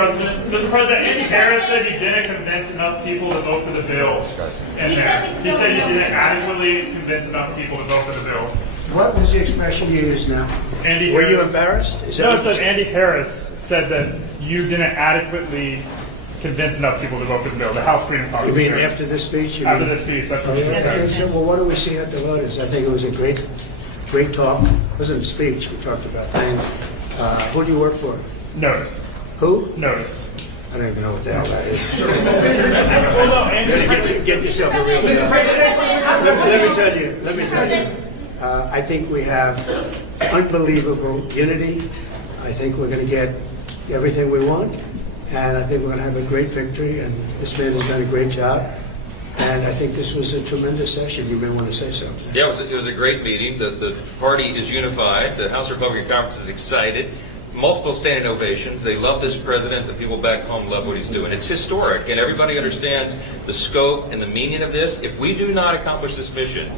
Mr. President, Andy Harris said he didn't convince enough people to vote for the bill. He said he didn't adequately convince enough people to vote for the bill. What was the expression you used now? Andy Were Harris, you embarrassed? No, it said Andy Harris said that you didn't adequately convince enough people to vote for the bill. The House Freedom Caucus. You mean after this speech? After this speech, that's what he said. Well, what do we see at the voters? I think it was a great talk. It wasn't a speech we talked about. And who do you work for? Notice. Who? Notice. I don't even know what the hell that is. Well, no, Andy, Get yourself a real job. Let me tell you. I think we have unbelievable unity. I think we're going to get everything we want. And I think we're going to have a great victory. And this man has done a great job. And I think this was a tremendous session. You may want to say something. Yeah, it was a great meeting. The party is unified. The House Republican Conference is excited. Multiple standing ovations. They love this president. The people back home love what he's doing. It's historic, and everybody understands the scope and the meaning of this. If we do not accomplish this mission,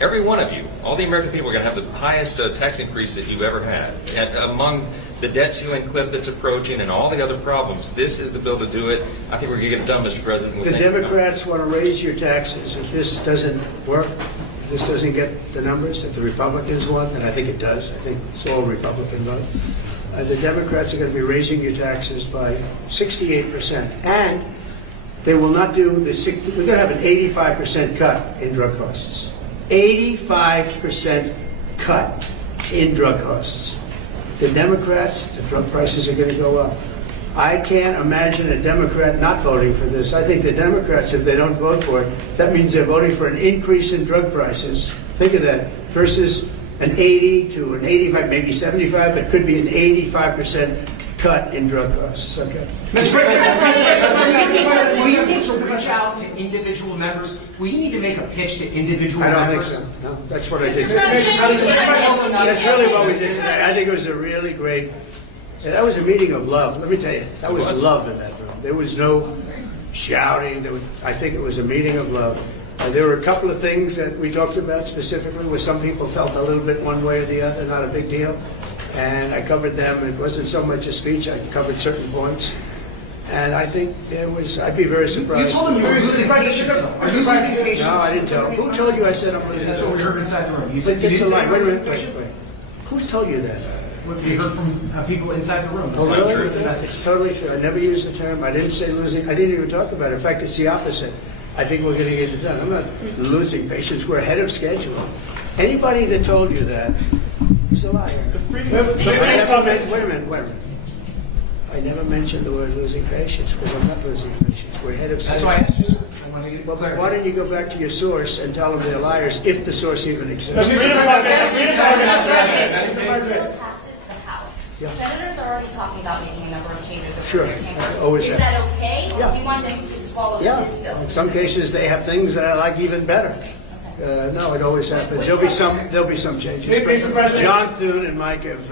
every one of you, all the American people, are going to have the highest tax increase that you've ever had. And among the debt ceiling cliff that's approaching and all the other problems, this is the bill to do it. I think we're going to get it done, Mr. President. The Democrats want to raise your taxes. If this doesn't work, if this doesn't get the numbers that the Republicans want, and I think it does, I think it's all Republican vote, the Democrats are going to be raising your taxes by 68%. And they will not do the, we're going to have an 85% cut in drug costs. 85% cut in drug costs. The Democrats, the drug prices are going to go up. I can't imagine a Democrat not voting for this. I think the Democrats, if they don't vote for it, that means they're voting for an increase in drug prices. Think of that, versus an 80 to an 85, maybe 75, but could be an 85% cut in drug costs. Okay. Mr. President, will you need to reach out to individual members? Will you need to make a pitch to individual members? I don't think so. No, that's what I did today. That's really what we did today. I think it was a really great, that was a meeting of love. Let me tell you, that was love in that room. There was no shouting. I think it was a meeting of love. There were a couple of things that we talked about specifically where some people felt a little bit one way or the other, not a big deal. And I covered them. It wasn't so much a speech. I covered certain points. And I think there was, I'd be very surprised. You told him you were losing patience. Are you losing patience? No, I didn't tell him. Who told you I said I'm losing? That's what we heard inside the room. You But said it's a lie. Wait. patience? Who's told you that? We heard from people inside the room. Oh, really? True. It's totally true. I never used the term. I didn't say losing. I didn't even talk about it. In fact, it's the opposite. I think we're going to get it done. I'm not losing patience. We're ahead of schedule. Anybody that told you that is a liar. Wait a minute. I never mentioned the word losing patience because I'm not losing patience. We're ahead of schedule. That's why I asked you. I want to get Well, clarity. why don't you go back to your source and tell them they're liars if the source even exists? Mr. Bill passes the House. Yeah. Senators are already talking about making a number of changes. over Sure. their chamber. Always Is have. that okay? Or Yeah. do you want them to swallow Yeah, this bill? in some cases they have things that I like even better. No, it always happens. There'll be some changes. Mr. President. John Thune and Mike have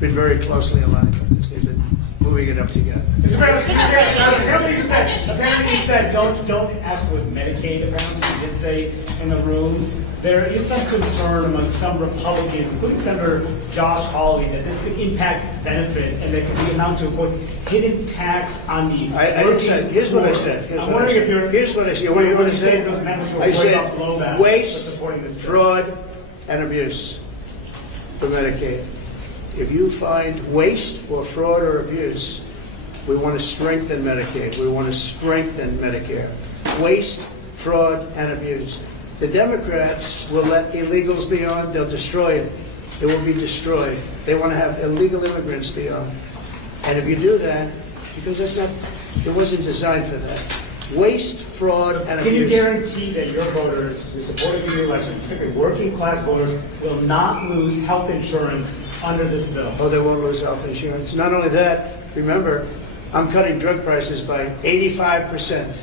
been very closely aligned on this. They've been moving it up together. Mr. President, apparently you said don't ask with Medicaid. Apparently you did say in the room. There is some concern among some Republicans, including Senator Josh Hawley, that this could impact benefits and there could be amount to quote hidden tax on the I didn't say. Here's what I said. I'm wondering if you're. Here's what I said. What do you want to say? Those members who are I worried about said blowback for waste, supporting this bill. fraud, and abuse for Medicaid. If you find waste or fraud or abuse, we want to strengthen Medicaid. We want to strengthen Medicare. Waste, fraud, and abuse. The Democrats will let illegals be on. They'll destroy it. It will be destroyed. They want to have illegal immigrants be on. And if you do that, because that's not, it wasn't designed for that. Waste, fraud, and abuse. Can you guarantee that your voters who supported the election, particularly working class voters, will not lose health insurance under this bill? Oh, they won't lose health insurance. Not only that, remember, I'm cutting drug prices by 85%.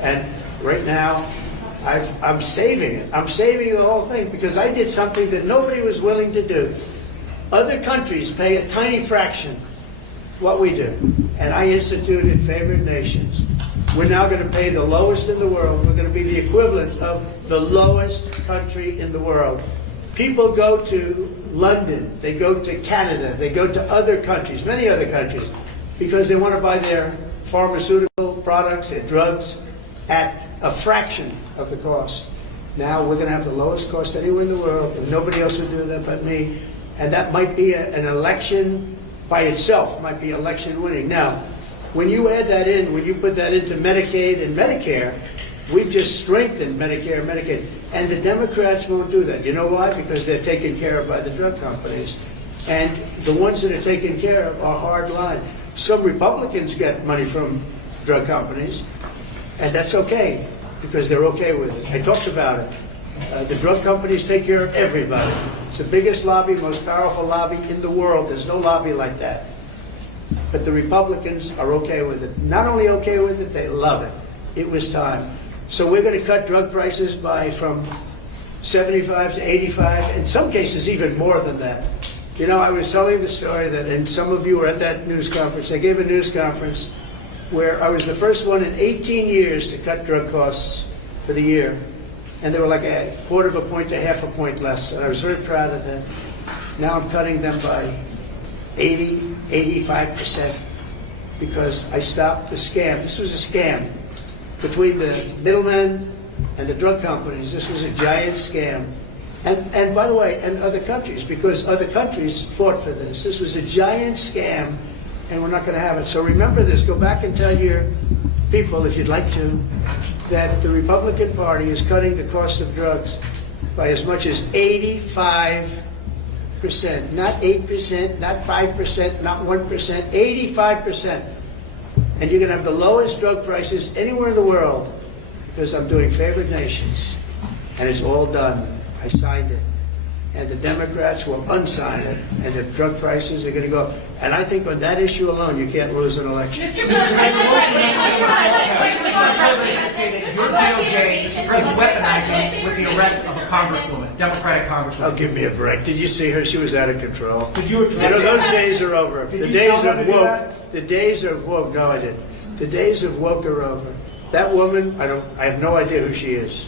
And right now, I'm saving it. I'm saving the whole thing because I did something that nobody was willing to do. Other countries pay a tiny fraction what we do. And I instituted favored nations. We're now going to pay the lowest in the world. We're going to be the equivalent of the lowest country in the world. People go to London, they go to Canada, they go to other countries, many other countries, because they want to buy their pharmaceutical products and drugs at a fraction of the cost. Now we're going to have the lowest cost anywhere in the world, and nobody else would do that but me. And that might be an election by itself, might be election winning. Now, when you add that in, when you put that into Medicaid and Medicare, we've just strengthened Medicare and Medicaid. And the Democrats won't do that. You know why? Because they're taken care of by the drug companies. And the ones that are taken care of are hard line. Some Republicans get money from drug companies, and that's okay, because they're okay with it. I talked about it. The drug companies take care of everybody. It's the biggest lobby, most powerful lobby in the world. There's no lobby like that. But the Republicans are okay with it. Not only okay with it, they love it. It was time. So we're going to cut drug prices from 75 to 85, in some cases even more than that. You know, I was telling the story that, and some of you were at that news conference. I gave a news conference where I was the first one in 18 years to cut drug costs for the year. And they were like a quarter of a point to half a point less. And I was very proud of that. Now I'm cutting them by 80, 85%, because I stopped the scam. This was a scam between the middlemen and the drug companies. This was a giant scam. And by the way, and other countries, because other countries fought for this. This was a giant scam, and we're not going to have it. So remember this. Go back and tell your people, if you'd like to, that the Republican Party is cutting the cost of drugs by as much as 85%. Not 8%, not 5%, not 1%, 85%. And you're going to have the lowest drug prices anywhere in the world, because I'm doing favored nations. And it's all done. I signed it. And the Democrats will unsign it, and the drug prices are going to go up. And I think on that issue alone, you can't lose an election. Mr. President, say that your DOJ is weaponizing with the arrest of a congresswoman, Democratic congresswoman. Oh, give me a break. Did you see her? She was out of control. Did you address Those days are over. Did The you days tell them of to do woke. that? The days of woke. No, I didn't. The days of woke are over. That woman, I have no idea who she is.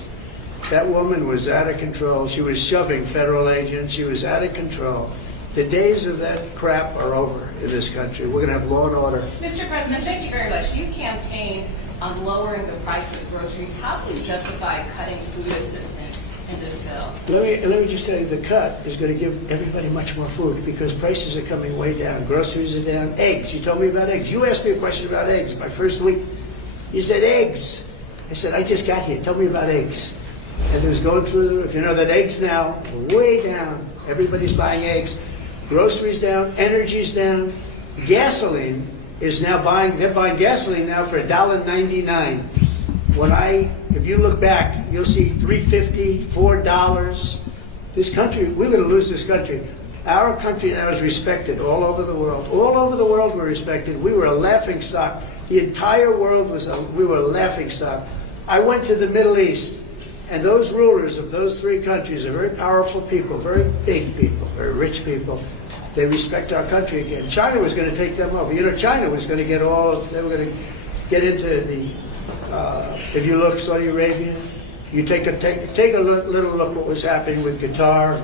That woman was out of control. She was shoving federal agents. She was out of control. The days of that crap are over in this country. We're going to have law and order. Mr. President, thank you very much. You campaigned on lowering the price of groceries. How do you justify cutting food assistance in this bill? Let me just tell you, the cut is going to give everybody much more food, because prices are coming way down. Groceries are down. Eggs. You told me about eggs. You asked me a question about eggs. My first week, you said eggs. I said, I just got here. Tell me about eggs. And it was going through the roof. You know that eggs now are way down. Everybody's buying eggs. Groceries down. Energy's down. Gasoline is now they're buying gasoline now for $1.99. If you look back, you'll see $3.50, $4. This country, we're going to lose this country. Our country now is respected all over the world. All over the world we're respected. We were a laughingstock. The entire world we were a laughingstock. I went to the Middle East. And those rulers of those three countries are very powerful people, very big people, very rich people. They respect our country again. China was going to take them over. You know, China was going to they were going to get into the, if you look, Saudi Arabia, you take a little look what was happening with Qatar,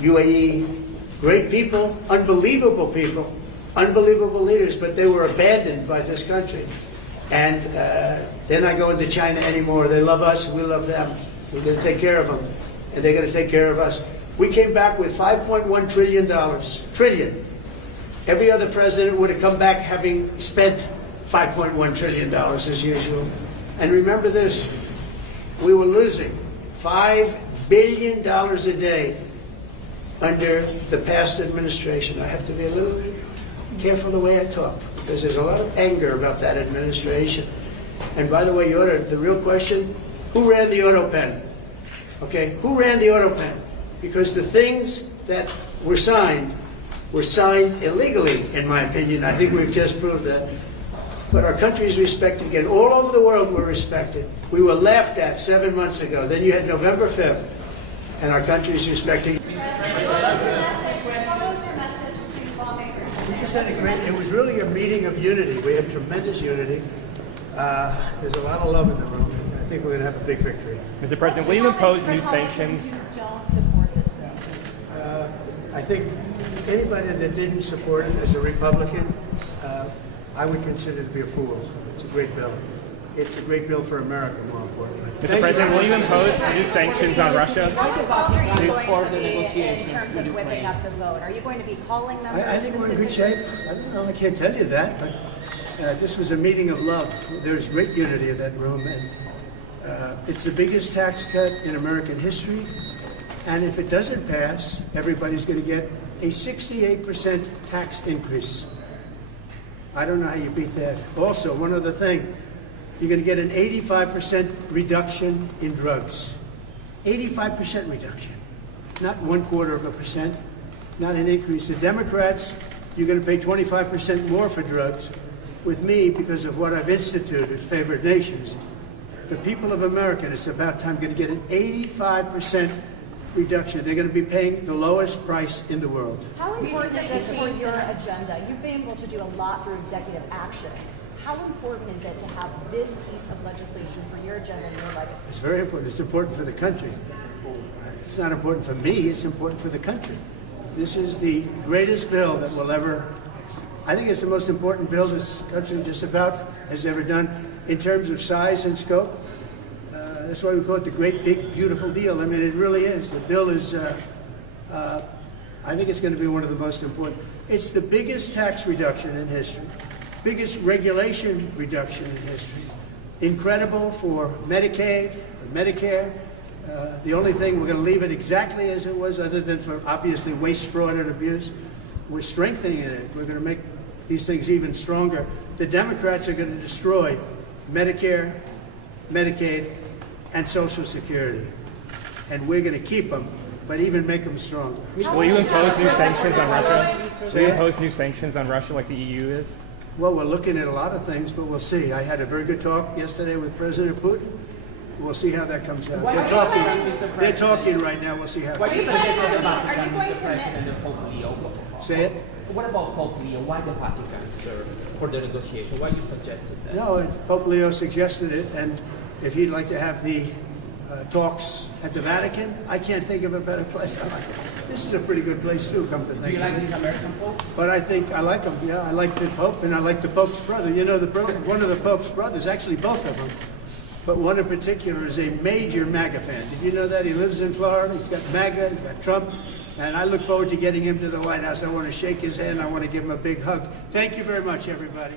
UAE. Great people, unbelievable leaders, but they were abandoned by this country. And they're not going to China anymore. They love us, we love them. We're going to take care of them, and they're going to take care of us. We came back with $5.1 trillion. Trillion. Every other president would have come back having spent $5.1 trillion as usual. And remember this, we were losing $5 billion a day under the past administration. I have to be a little bit careful the way I talk, because there's a lot of anger about that administration. And by the way, the real question, who ran the auto pen? Okay, who ran the auto pen? Because the things that were signed illegally, in my opinion. I think we've just proved that. But our country is respected again. All over the world we're respected. We were laughed at 7 months ago. Then you had November 5th, and our country is respected. It was really a meeting of unity. We had tremendous unity. There's a lot of love in the room. I think we're going to have a big victory. Mr. President, will you impose new sanctions? I think anybody that didn't support it as a Republican I would consider it to be a fool. It's a great bill. It's a great bill for America, more importantly. Mr. President, will you impose new sanctions on Russia? How involved are you going to be in terms of whipping up the vote? Are you going to be calling them? I think we're in good shape. I don't know, I can't tell you that, but this was a meeting of love. There's great unity in that room, and it's the biggest tax cut in American history. And if it doesn't pass, everybody's going to get a 68% tax increase. I don't know how you beat that. Also, one other thing, you're going to get an 85% reduction in drugs. 85% reduction. Not 1/4%, not an increase. The Democrats, you're going to pay 25% more for drugs. With me, because of what I've instituted, favored nations, the people of America, it's about time, going to get an 85% reduction. They're going to be paying the lowest price in the world. How important is this for your agenda? You've been able to do a lot through executive action. How important is it to have this piece of legislation for your agenda and your legacy? It's very important. It's important for the country. It's not important for me. It's important for the country. This is the greatest bill that will ever, I think it's the most important bill this country just about has ever done in terms of size and scope. That's why we call it the great, big, beautiful deal. I mean, it really is. The bill is, I think it's going to be one of the most important. It's the biggest tax reduction in history, biggest regulation reduction in history. Incredible for Medicaid, for Medicare. The only thing, we're going to leave it exactly as it was, other than for obviously waste, fraud, and abuse. We're strengthening it. We're going to make these things even stronger. The Democrats are going to destroy Medicare, Medicaid, and Social Security. And we're going to keep them, but even make them stronger. Will you impose new sanctions on Russia? Will Say you it? impose new sanctions on Russia like the EU is? Well, we're looking at a lot of things, but we'll see. I had a very good talk yesterday with President Putin. We'll see how that comes out. They're talking right now. We'll see how. What do you suggest about Are you Mr. going to President and Pope Leo? Say it? What about Pope Leo? Why the Vatican, sir, for the negotiation? Why you suggested that? No, Pope Leo suggested it, and if he'd like to have the talks at the Vatican, I can't think of a better place. I like it. This is a pretty good place too, come to Do think you of like it. this American Pope? But I think I like him. Yeah, I like the Pope, and I like the Pope's brother. You know, one of the Pope's brothers, actually both of them, but one in particular is a major MAGA fan. Did you know that? He lives in Florida. He's got MAGA, he's got Trump, and I look forward to getting him to the White House. I want to shake his hand. I want to give him a big hug. Thank you very much, everybody.